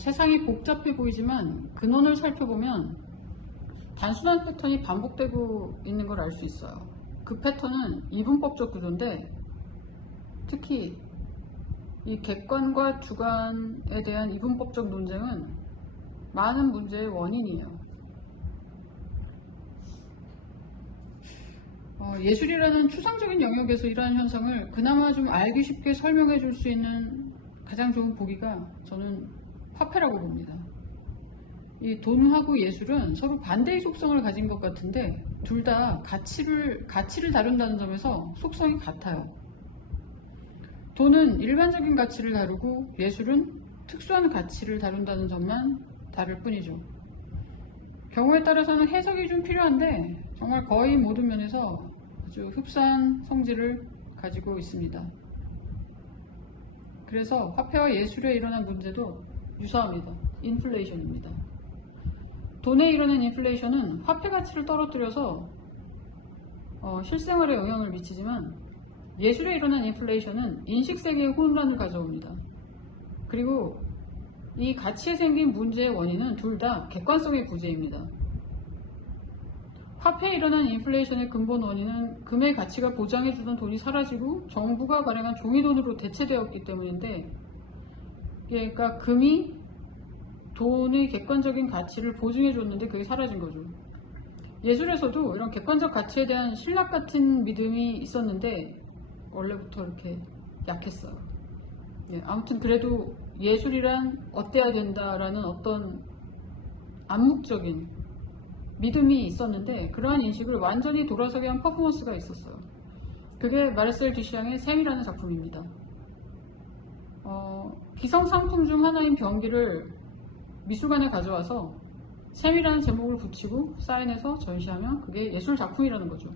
세상이 복잡해 보이지만 근원을 살펴보면 단순한 패턴이 반복되고 있는 걸 알 수 있어요. 그 패턴은 이분법적 구조인데, 특히 이 객관과 주관에 대한 이분법적 논쟁은 많은 문제의 원인이에요. 예술이라는 추상적인 영역에서 이러한 현상을 그나마 좀 알기 쉽게 설명해 줄 수 있는 가장 좋은 보기가 저는 화폐라고 봅니다. 이 돈하고 예술은 서로 반대의 속성을 가진 것 같은데 둘 다 가치를 다룬다는 점에서 속성이 같아요. 돈은 일반적인 가치를 다루고 예술은 특수한 가치를 다룬다는 점만 다를 뿐이죠. 경우에 따라서는 해석이 좀 필요한데 정말 거의 모든 면에서 아주 흡사한 성질을 가지고 있습니다. 그래서 화폐와 예술에 일어난 문제도 유사합니다. 인플레이션입니다. 돈에 일어난 인플레이션은 화폐 가치를 떨어뜨려서 실생활에 영향을 미치지만, 예술에 일어난 인플레이션은 인식세계의 혼란을 가져옵니다. 그리고 이 가치에 생긴 문제의 원인은 둘 다 객관성의 부재입니다. 화폐에 일어난 인플레이션의 근본 원인은 금의 가치가 보장해주던 돈이 사라지고 정부가 발행한 종이돈으로 대체되었기 때문인데, 그러니까 금이 돈의 객관적인 가치를 보증해줬는데 그게 사라진 거죠. 예술에서도 이런 객관적 가치에 대한 신락 같은 믿음이 있었는데 원래부터 이렇게 약했어요. 아무튼 그래도 예술이란 어때야 된다라는 어떤 암묵적인 믿음이 있었는데, 그러한 인식을 완전히 돌아서게 한 퍼포먼스가 있었어요. 그게 마르셀 듀샹의 샘이라는 작품입니다. 기성상품 중 하나인 병기를 미술관에 가져와서 샘이라는 제목을 붙이고 사인해서 전시하면 그게 예술 작품이라는 거죠.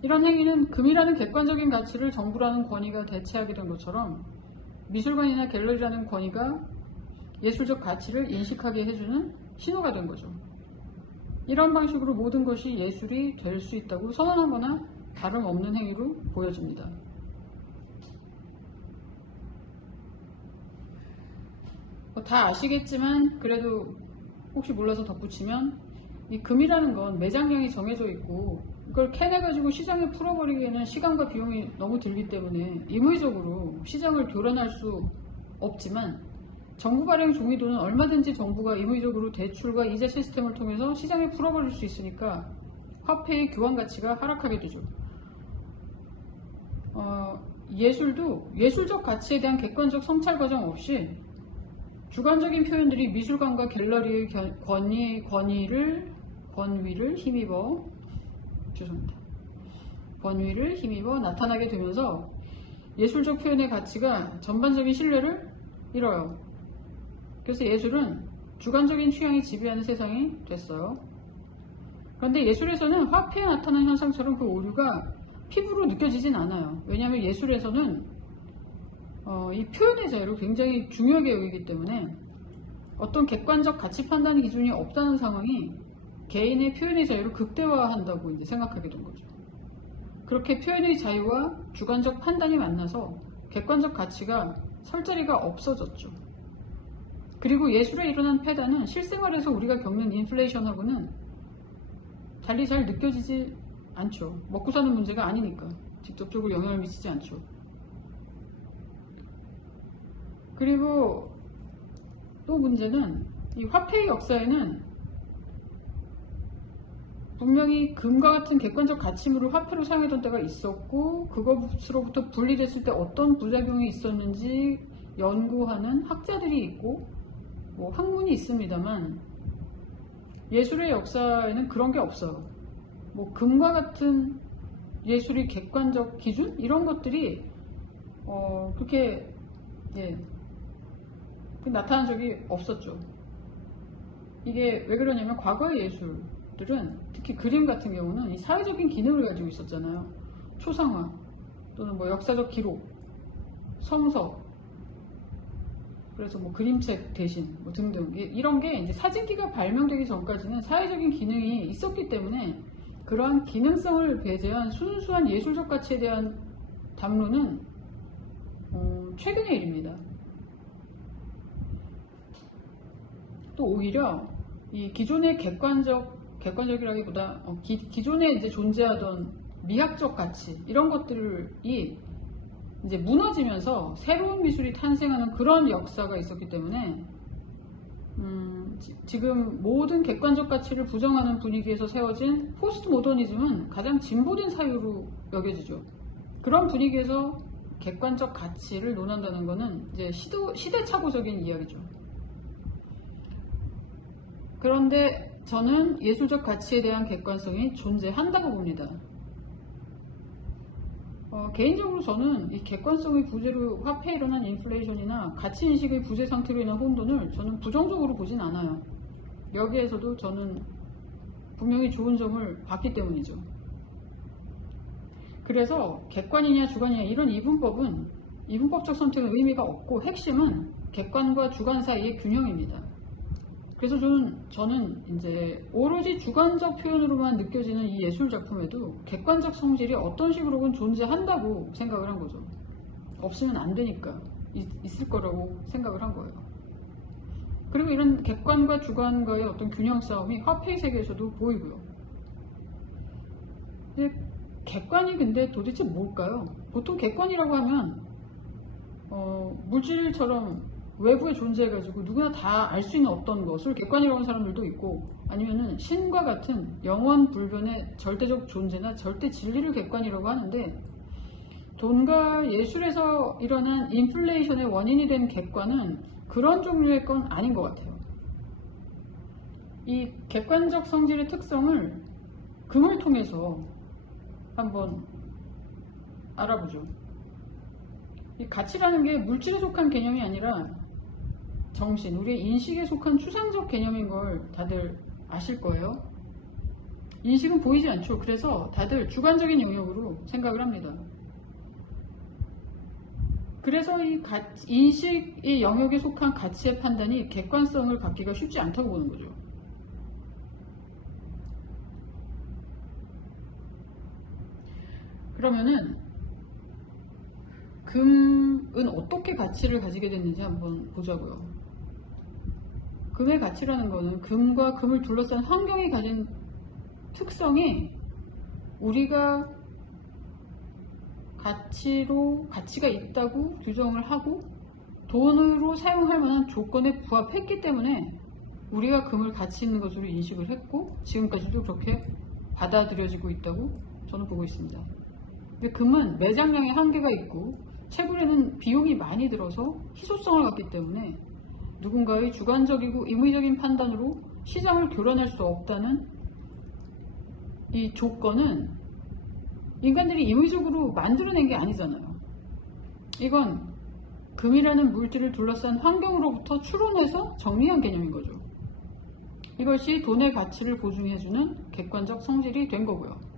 이런 행위는 금이라는 객관적인 가치를 정부라는 권위가 대체하게 된 것처럼 미술관이나 갤러리라는 권위가 예술적 가치를 인식하게 해주는 신호가 된 거죠. 이런 방식으로 모든 것이 예술이 될 수 있다고 선언하거나 다름없는 행위로 보여집니다. 다 아시겠지만 그래도 혹시 몰라서 덧붙이면, 이 금이라는 건 매장량이 정해져 있고 이걸 캐내가지고 시장에 풀어버리기에는 시간과 비용이 너무 들기 때문에 임의적으로 시장을 교란할 수 없지만, 정부 발행 종이돈은 얼마든지 정부가 임의적으로 대출과 이자 시스템을 통해서 시장에 풀어버릴 수 있으니까 화폐의 교환 가치가 하락하게 되죠. 예술도 예술적 가치에 대한 객관적 성찰 과정 없이 주관적인 표현들이 미술관과 갤러리의 권위를 힘입어 나타나게 되면서 예술적 표현의 가치가 전반적인 신뢰를 잃어요. 그래서 예술은 주관적인 취향이 지배하는 세상이 됐어요. 그런데 예술에서는 화폐에 나타난 현상처럼 그 오류가 피부로 느껴지진 않아요. 왜냐하면 예술에서는 이 표현의 자유를 굉장히 중요하게 여기기 때문에 어떤 객관적 가치 판단 기준이 없다는 상황이 개인의 표현의 자유를 극대화한다고 이제 생각하게 된 거죠. 그렇게 표현의 자유와 주관적 판단이 만나서 객관적 가치가 설 자리가 없어졌죠. 그리고 예술에 일어난 폐단은 실생활에서 우리가 겪는 인플레이션하고는 달리 잘 느껴지지 않죠. 먹고 사는 문제가 아니니까 직접적으로 영향을 미치지 않죠. 그리고 또 문제는 이 화폐의 역사에는 분명히 금과 같은 객관적 가치물을 화폐로 사용했던 때가 있었고, 그것으로부터 분리됐을 때 어떤 부작용이 있었는지 연구하는 학자들이 있고 학문이 있습니다만, 예술의 역사에는 그런 게 없어요. 금과 같은 예술의 객관적 기준? 이런 것들이 그렇게 나타난 적이 없었죠. 이게 왜 그러냐면, 과거의 예술들은 특히 그림 같은 경우는 이 사회적인 기능을 가지고 있었잖아요. 초상화 또는 역사적 기록, 성서, 그래서 그림책 대신 등등 이런 게 이제 사진기가 발명되기 전까지는 사회적인 기능이 있었기 때문에 그러한 기능성을 배제한 순수한 예술적 가치에 대한 담론은 최근의 일입니다. 또 오히려 이 기존의 객관적이라기보다 기존에 이제 존재하던 미학적 가치 이런 것들이 이제 무너지면서 새로운 미술이 탄생하는 그런 역사가 있었기 때문에 지금 모든 객관적 가치를 부정하는 분위기에서 세워진 포스트 모더니즘은 가장 진보된 사유로 여겨지죠. 그런 분위기에서 객관적 가치를 논한다는 것은 이제 시대착오적인 이야기죠. 그런데 저는 예술적 가치에 대한 객관성이 존재한다고 봅니다. 개인적으로 저는 이 객관성의 부재로 화폐에 일어난 인플레이션이나 가치인식의 부재 상태로 인한 혼돈을 저는 부정적으로 보진 않아요. 여기에서도 저는 분명히 좋은 점을 봤기 때문이죠. 그래서 객관이냐 주관이냐 이런 이분법적 선택은 의미가 없고 핵심은 객관과 주관 사이의 균형입니다. 그래서 저는 이제 오로지 주관적 표현으로만 느껴지는 이 예술 작품에도 객관적 성질이 어떤 식으로든 존재한다고 생각을 한 거죠. 없으면 안 되니까 있을 거라고 생각을 한 거예요. 그리고 이런 객관과 주관과의 어떤 균형 싸움이 화폐의 세계에서도 보이고요. 객관이 근데 도대체 뭘까요? 보통 객관이라고 하면 물질처럼 외부에 존재해가지고 누구나 다 알 수 있는 어떤 것을 객관이라고 하는 사람들도 있고, 아니면은 신과 같은 영원 불변의 절대적 존재나 절대 진리를 객관이라고 하는데, 돈과 예술에서 일어난 인플레이션의 원인이 된 객관은 그런 종류의 건 아닌 것 같아요. 이 객관적 성질의 특성을 금을 통해서 한번 알아보죠. 이 가치라는 게 물질에 속한 개념이 아니라 정신, 우리의 인식에 속한 추상적 개념인 걸 다들 아실 거예요. 인식은 보이지 않죠. 그래서 다들 주관적인 영역으로 생각을 합니다. 그래서 이 인식의 영역에 속한 가치의 판단이 객관성을 갖기가 쉽지 않다고 보는 거죠. 그러면은 금은 어떻게 가치를 가지게 됐는지 한번 보자고요. 금의 가치라는 거는 금과 금을 둘러싼 환경이 가진 특성이 우리가 가치가 있다고 규정을 하고 돈으로 사용할 만한 조건에 부합했기 때문에 우리가 금을 가치 있는 것으로 인식을 했고 지금까지도 그렇게 받아들여지고 있다고 저는 보고 있습니다. 근데 금은 매장량에 한계가 있고 채굴에는 비용이 많이 들어서 희소성을 갖기 때문에 누군가의 주관적이고 임의적인 판단으로 시장을 교란할 수 없다는 이 조건은 인간들이 임의적으로 만들어낸 게 아니잖아요. 이건 금이라는 물질을 둘러싼 환경으로부터 추론해서 정리한 개념인 거죠. 이것이 돈의 가치를 보증해주는 객관적 성질이 된 거고요.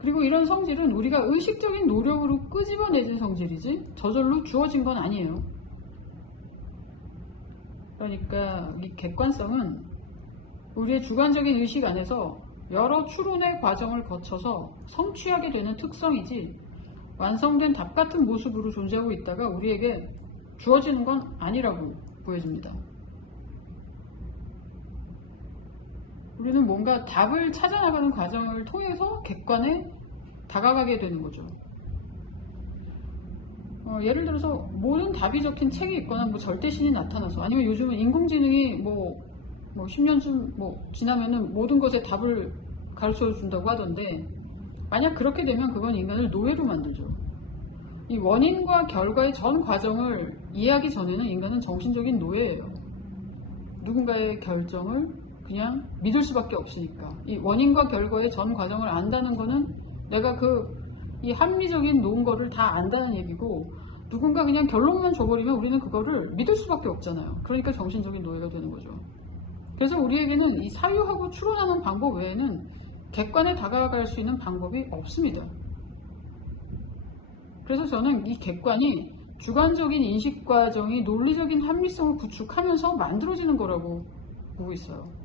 그리고 이런 성질은 우리가 의식적인 노력으로 끄집어내진 성질이지 저절로 주어진 건 아니에요. 그러니까 이 객관성은 우리의 주관적인 의식 안에서 여러 추론의 과정을 거쳐서 성취하게 되는 특성이지 완성된 답 같은 모습으로 존재하고 있다가 우리에게 주어지는 건 아니라고 보여집니다. 우리는 뭔가 답을 찾아나가는 과정을 통해서 객관에 다가가게 되는 거죠. 예를 들어서 모든 답이 적힌 책이 있거나 뭐 절대신이 나타나서, 아니면 요즘은 인공지능이 뭐 10년쯤 지나면은 모든 것에 답을 가르쳐 준다고 하던데, 만약 그렇게 되면 그건 인간을 노예로 만들죠. 이 원인과 결과의 전 과정을 이해하기 전에는 인간은 정신적인 노예예요. 누군가의 결정을 그냥 믿을 수밖에 없으니까. 이 원인과 결과의 전 과정을 안다는 거는 내가 이 합리적인 논거를 다 안다는 얘기고, 누군가 그냥 결론만 줘버리면 우리는 그거를 믿을 수밖에 없잖아요. 그러니까 정신적인 노예가 되는 거죠. 그래서 우리에게는 이 사유하고 추론하는 방법 외에는 객관에 다가갈 수 있는 방법이 없습니다. 그래서 저는 이 객관이 주관적인 인식 과정이 논리적인 합리성을 구축하면서 만들어지는 거라고 보고 있어요.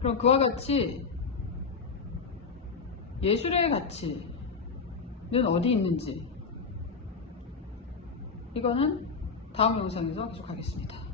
그럼 그와 같이 예술의 가치는 어디 있는지, 이거는 다음 영상에서 계속하겠습니다.